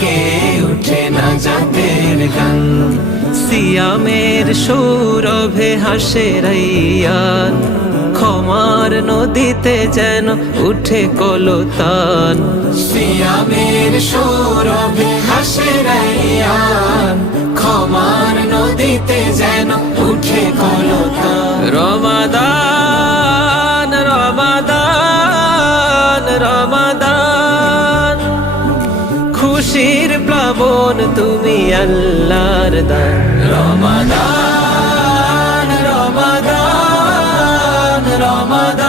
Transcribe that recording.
গে উঠে নাজাতের গান। সিয়ামের সৌরভে হাসে রাইয়ান, ক্ষমার নদীতে যেন উঠে কলতান। সিয়ামের সৌরভে হাসে রাইয়ান, ক্ষমার নদীতে যেন উঠে কলতান। রমাদান রমাদান রমাদান, খুশির প্লাবন তুমি আল্লাহর দান। রমাদান রমাদান রমাদান।